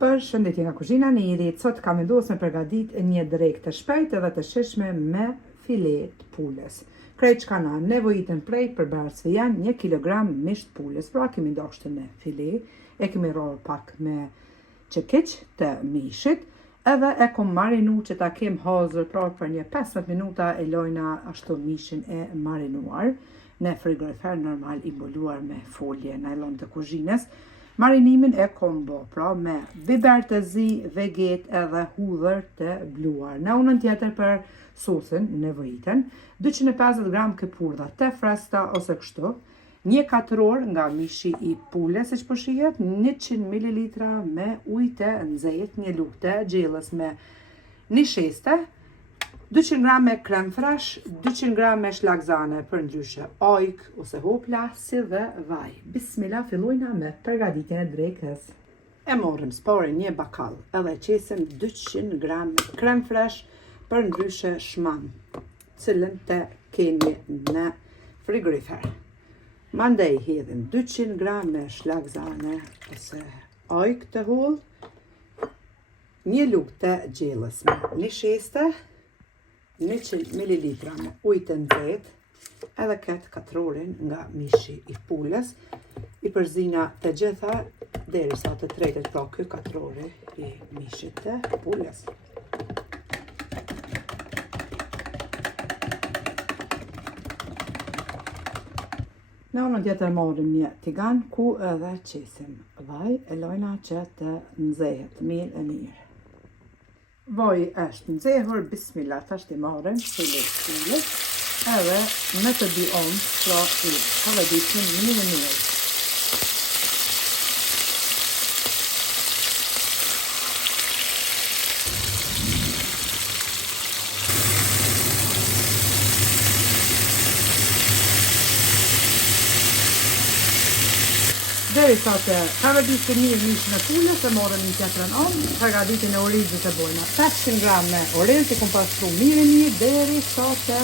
Përshëndetje nga kuzhina në Irit. Sot kam vendosur me përgatit një drekë të shpejtë edhe të shishme me filet pulës. Krejt që kanë nevojitën prej përbërësve janë 1 kg misht pulës. Pra kemi ndoshtë në file, e kemi rror pak me çekiç të mishit, edhe e kom marinu që ta kem hazër pra për një 15 minuta e lojna ashtu mishin e marinuar në frigorifer normal i mbuluar me folje nylon të kuzhinës. Marinimin e kom bo, pra me biber të zi, veget edhe hudhër të bluar. Në unën tjetër për sosin nevojitën, 250 gram këpurdha të fresta ose kështu, një katror nga mishi i pulës, siç po shihet, 100 ml me ujë të nxehtë, një lugë të gjellës me një sheste, 200 gram me krem fresh, 200 gram me shlakzane për ndryshe, ojk ose hopla, si dhe vaj. Bismillah, fillojna me përgatitjen e drekës. E morrim spore një bakall, edhe qesim 200 gram me krem fresh për ndryshe shman, cilën të keni në frigorifer. Mandej hedhim 200 gram me shlakzane ose ojk të hull, një lugë të gjellës me një sheste, 100 ml me ujë të nxehtë, edhe këtë katrorin nga mishi i pulës, i përzina të gjitha derisa të tretet pra ky katrori i mishit të pulës. Në anën tjetër marrim një tigan ku edhe qesim vaj, e lojna që të nxehet mirë e mirë. Vaj është nxehur, bismillah, tash t'i marrim filet pulës, edhe me të dy onë, pra i kallëdisim mirë e mirë. Derisa të përgatitet mirë mishin e pulës, e morëm një tjetrën anë, përgatitjen e orizit e bojna 500 gram me oriz, i kom pastru mirë derisa të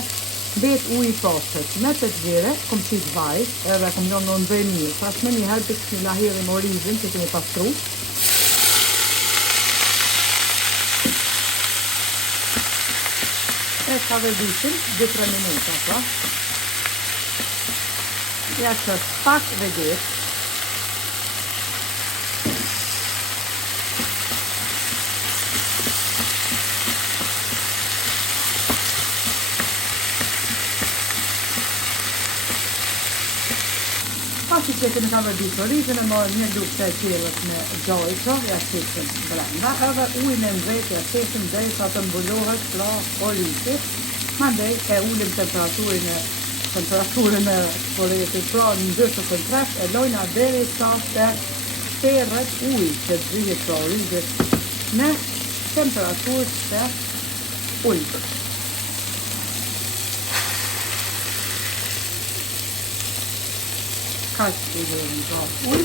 mbet uji i pastër. Me të tjere, kom qit vaj, edhe kom lënë në ndrej mirë. Pas me njëherë bismillah hedhim orizin që kemi pastru. E përgatitim 2-3 minuta, pra. Ja që pak veget. Pasi që kemi ka vërdit orizin, e marrë një lugë të gjellës me gjajqa, ja qesim brenda, edhe ujnë e nxehtë ja qesim derisa të mbullohet pra orizit. Mandej e ulim temperaturën e sporetit, pra në 250, e lojna derisa të terret ujë që zhihet pra orizit në temperaturë të ulët. Kaq të udhërin pra ujë,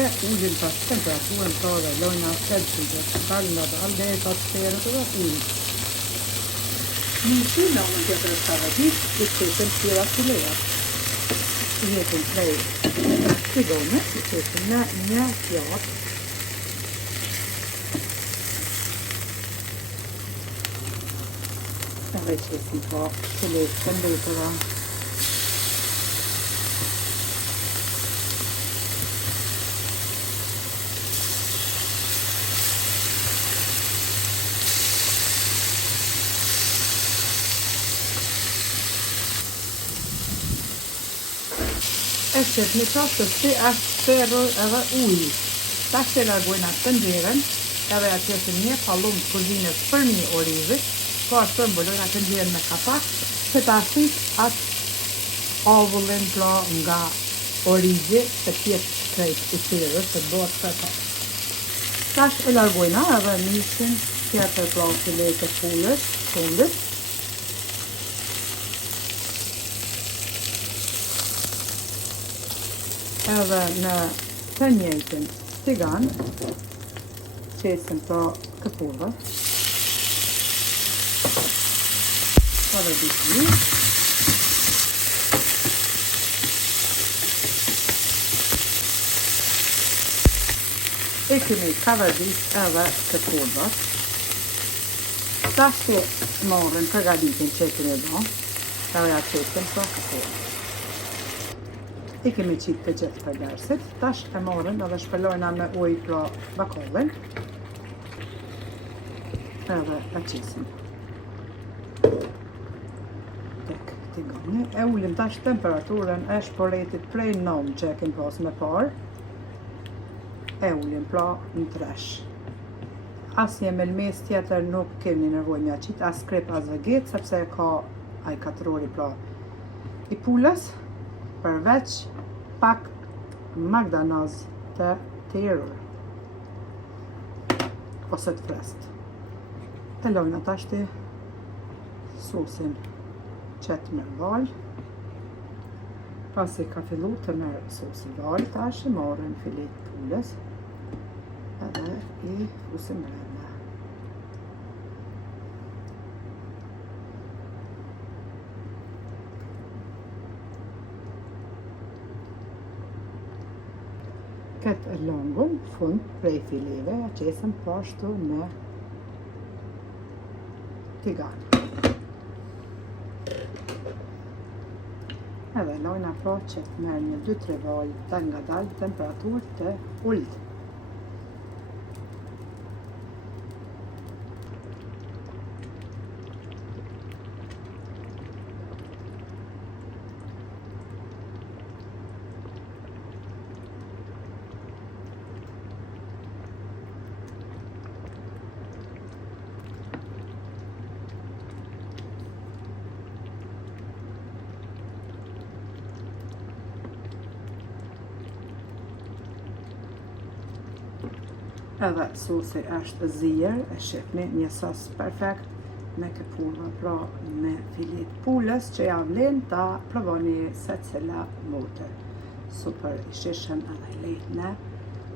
e ullin pas temperaturën pra dhe lojna Celsius, dalë nga dalë dhe e ka të terët dhe ujë. Mishi në anën tjetër e përgatit, i qesim tjera fileat. I hetim prej tigone, i qesim në një pjatë. Edhe qesim pra filet të mbetëra. E qëtë një qasë të si është ferrur edhe ujë. Ta që largojna të nxjerën, edhe ja qesim një pallum të kuzhinës për një orizit, po ashtu e mbulojna të nxjerën me kapak, që ta shit atë avullin pra nga orizit, të tjetë krejt i ferrës, të bëhet këta. Tash e largojna edhe mishin tjetër pra filet e pulës, fundit. Edhe në të njëjtin tigan, qesim pra këpurve, përgatitim mirë, E kemi kavardit edhe të pulvës. Tash të morën përgatitin që e kemi do, edhe ja qesim sa këtu. I kemi qitë të gjithë përdersit, tash e morën edhe shpëllojna me ujë pra bakollin. Edhe e qesim. Tek tigani. E ullim tash temperaturën e shporetit prej 9 që e kem pas me parë. E ullim pra në 3. Asnjë melmes tjetër nuk kemi nevojë mja qitë, as krep, as veget, sepse ka ai katrori pra i pulës, përveç pak magdanoz të tjerur ose të frest. E lojna tash të sosin qet me val. Pasi ka fillu të merë sosi val, tash i marrim filet pulës edhe i fusim brenda. Këtë longun fund prej fileve ja qesëm pashtu në tigan. Edhe lojna pra që të merë një 2-3 vaj të ngadalë temperaturë të ullt. Edhe sosi është zier, e shifni një sos perfekt me këpurva, pra me filet pulës që ja vlen ta provoni se cila bote. Super i shishëm edhe i lehtë në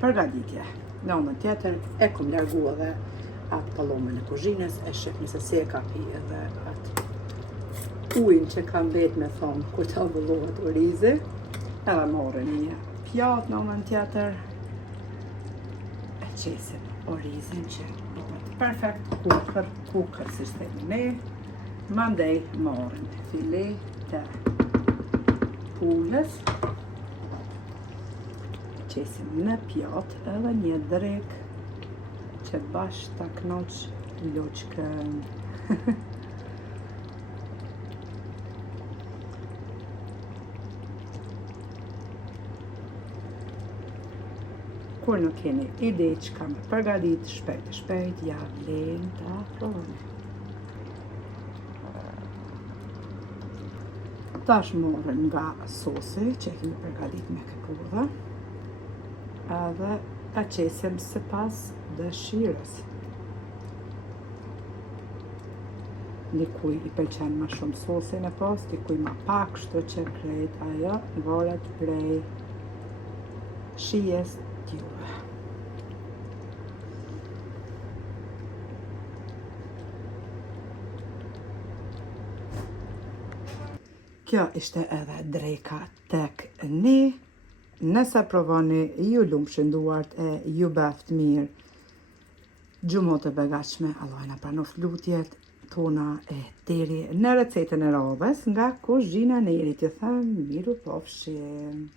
përgatitje. Në anën tjetër e kom largu edhe atë pallomën e kuzhinës, e shifni se si e ka pi edhe atë ujin që ka mbet me thonë kur ta vullohet orizi. Edhe morën një pjatë në anën tjetër. Qesim orizin që bëhet perfekt kukër si shtemi ne. Mandej marrën filet të pulës. Qesim në pjatë edhe një drek që bashkë ta knoq loqkën. Kur nuk keni ide që ka me përgatit shpejt, ja vlen ta provoni. Tash morën nga sosi që kemi përgatit me këpurva, edhe ta qesim sipas dëshirës. Dikuj i pëlqen më shumë sosin e pas, dikuj më pak, shto që krejt ajo varet prej shijes juve. Kjo ishte edhe dreka tek ne. Nëse provoni, ju lumshin duart e ju beft mirë. Gjumot e begatshme, Allahna pranoft lutjet tona e deri në recetën e radhës nga kuzhina Nerit. Ju them miru pofshim.